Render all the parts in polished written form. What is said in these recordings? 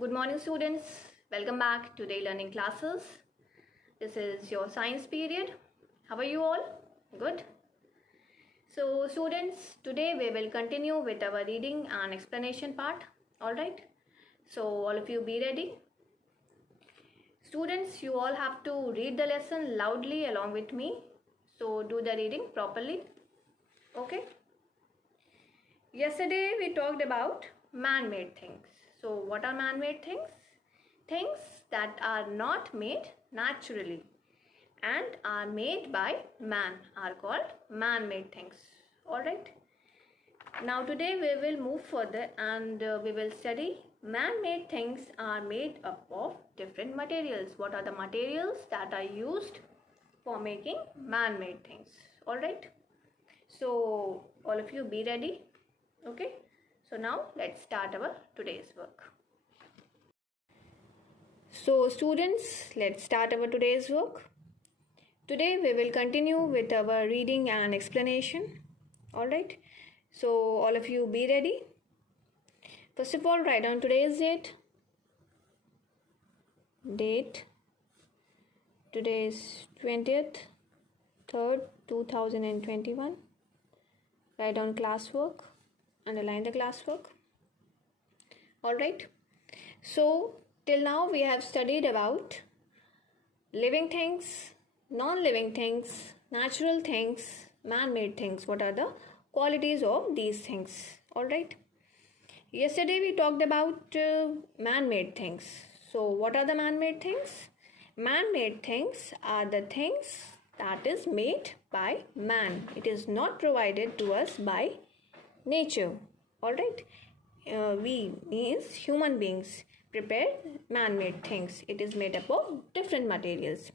Good morning, students. Welcome back to Day Learning Classes. This is your science period. How are you all? Good. So, students, today we will continue with our reading and explanation part. All right. So, all of you be ready. Students, you all have to read the lesson loudly along with me. So, do the reading properly. Okay. Yesterday we talked about man-made things. So, what are man-made things? Things that are not made naturally and are made by man are called man-made things. Alright. Now today we will move further and we will study man-made things are made up of different materials. What are the materials that are used for making man-made things? Alright. So all of you be ready. Okay. So now let's start our today's work. So students, let's start our today's work. Today we will continue with our reading and explanation. Alright. So all of you be ready. First of all, write down today's date. Today is 20th 3rd 2021. Write down classwork. Underline the classwork. Alright. So till now we have studied about living things, non-living things, natural things, man-made things. What are the qualities of these things? Alright. Yesterday we talked about man-made things. So what are the man-made things? Man-made things are the things that is made by man. It is not provided to us by nature. Alright. We means human beings prepare man-made things. It is made up of different materials.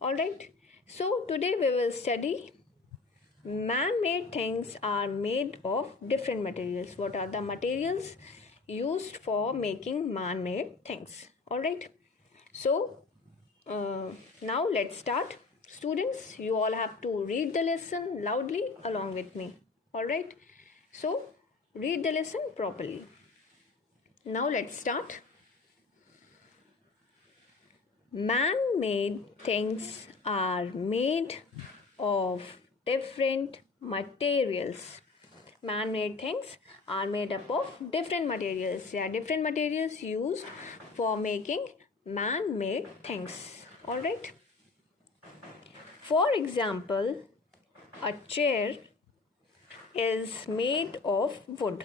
Alright. So today we will study man-made things are made of different materials. What are the materials used for making man-made things? Alright. So now let's start. Students, you all have to read the lesson loudly along with me. Alright. So read the lesson properly. Now let's start. Man-made things are made of different materials. Man-made things are made up of different materials. There are different materials used for making man-made things. Alright. For example, a chair is made of wood.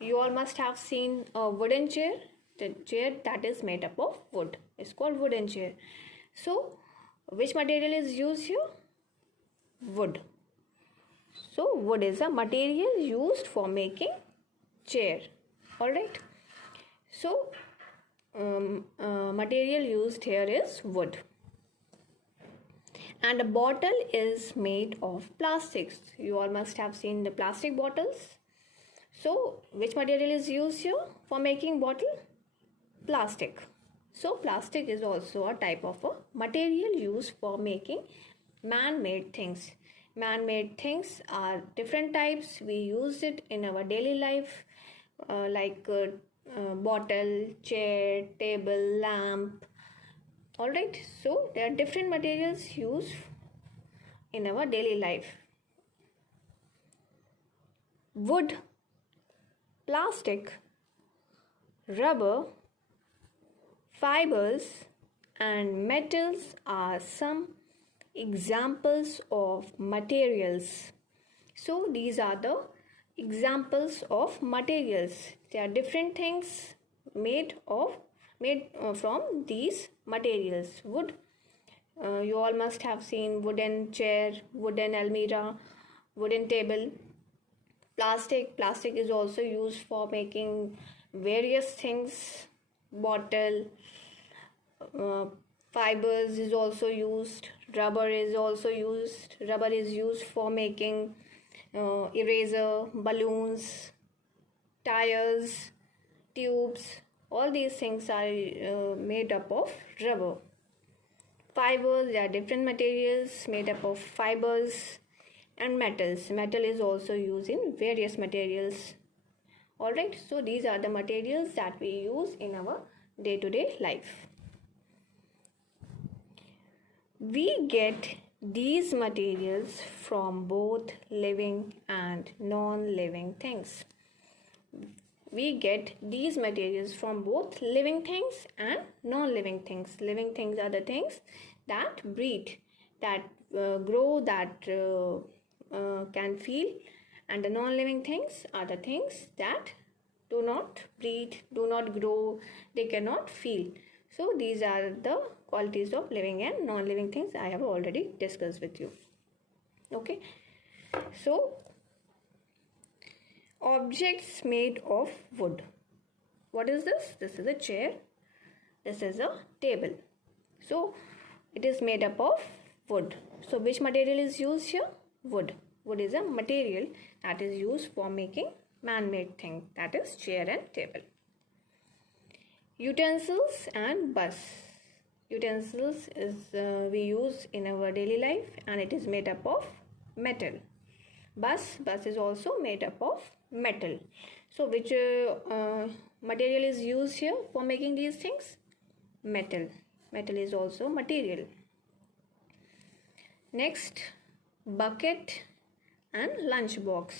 You all must have seen a wooden chair. The chair that is made up of wood is called wooden chair. So, which material is used here? Wood. So, wood is a material used for making chair. Alright. So, material used here is wood. And a bottle is made of plastics. You all must have seen the plastic bottles. So, which material is used here for making bottle? Plastic. So, plastic is also a type of a material used for making man-made things. Man-made things are different types. We use it in our daily life like bottle, chair, table, lamp. Alright, so there are different materials used in our daily life. Wood, plastic, rubber, fibers and metals are some examples of materials. So these are the examples of materials. There are different things made from these materials. Wood, you all must have seen wooden chair, wooden almirah, wooden table. Plastic is also used for making various things. Bottle, fibers is also used. Rubber is also used. Rubber is used for making eraser, balloons, tires, tubes. All these things are made up of rubber. Fibers, there are different materials made up of fibers. And metals. Metal is also used in various materials. Alright, so these are the materials that we use in our day-to-day life. We get these materials from both living and non-living things. We get these materials from both living things and non-living things. Living things are the things that breathe, that grow, that can feel, and the non-living things are the things that do not breathe, do not grow, they cannot feel. So these are the qualities of living and non-living things I have already discussed with you. Okay, so objects made of wood. What is this? This is a chair. This is a table. So it is made up of wood. So which material is used here? Wood. Wood is a material that is used for making man-made thing, that is chair and table. Utensils and bus. Utensils is we use in our daily life and it is made up of metal. Bus is also made up of metal. So which material is used here for making these things? Metal. Metal is also material. Next, bucket and lunch box.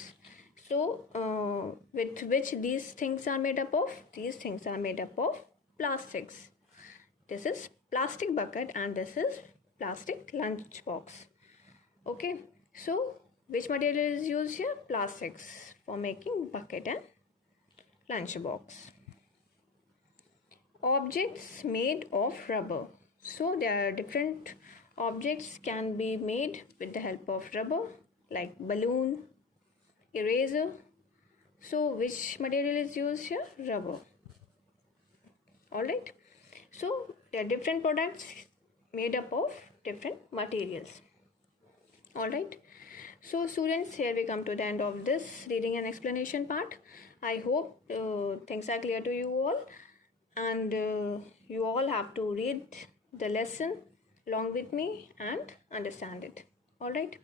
So with which these things are made up of? These things are made up of plastics. This is plastic bucket and this is plastic lunch box. Okay, so which material is used here? Plastics for making bucket and lunch box. Objects made of rubber. So there are different objects can be made with the help of rubber, like balloon, eraser. So which material is used here? Rubber. Alright. So there are different products made up of different materials. Alright. So students, here we come to the end of this reading and explanation part. I hope things are clear to you all, and you all have to read the lesson along with me and understand it. Alright.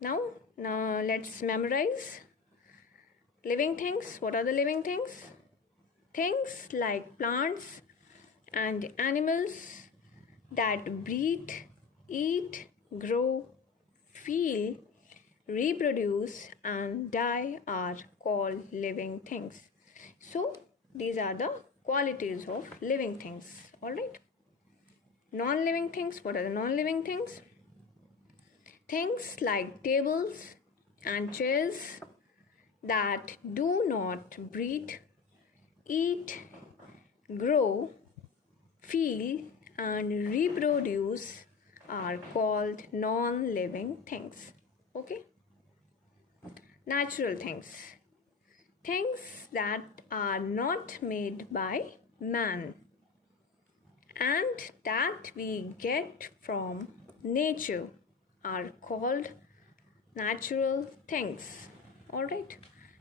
Now let's memorize living things. What are the living things? Things like plants and animals that breathe, eat, grow, feel, reproduce and die are called living things. So these are the qualities of living things. Alright. Non-living things. What are the non-living things? Things like tables and chairs that do not breathe, eat, grow, feel and reproduce are called non-living things. Okay. Natural things. Things that are not made by man and that we get from nature are called natural things. Alright.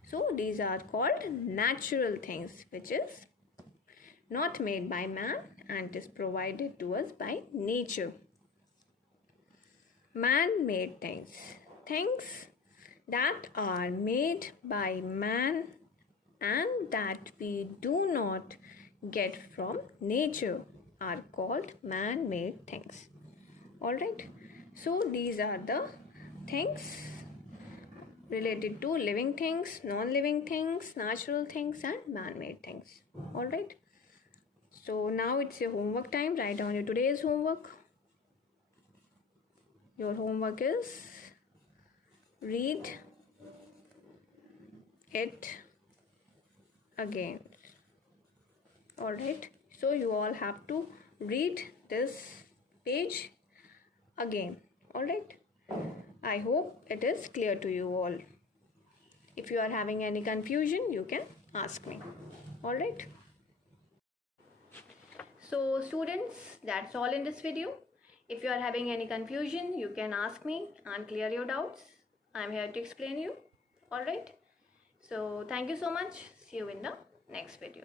So these are called natural things, which is not made by man and is provided to us by nature. Man-made things. Things that are made by man and that we do not get from nature are called man-made things. Alright. So these are the things related to living things, non-living things, natural things and man-made things. Alright. So now it's your homework time. Write down your today's homework. Your homework is read it again. Alright. So you all have to read this page again. Alright. I hope it is clear to you all. If you are having any confusion, you can ask me. Alright. So students, that's all in this video. If you are having any confusion, you can ask me and clear your doubts. I am here to explain you. Alright. So thank you so much. See you in the next video.